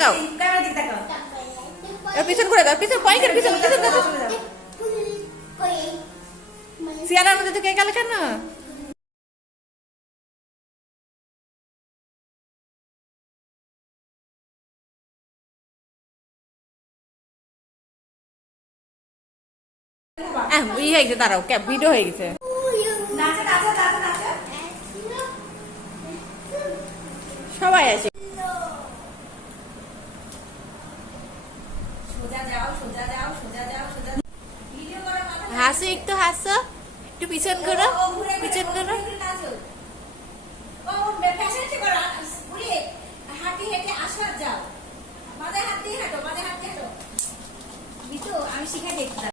তাকাও, পিছন করে দাও, পিছন পয়েন্টের পিছন পিছন দাও। সিয়ানার মধ্যে থেকে গেল কেন? ই হয়ে গেছে, দাঁড়াও, ভিডিও হয়ে গেছে। সবাই আছে। হাসো, একটু হাসো, একটু পিছন করো, পিছন করো। আমি শিখাই দেখতে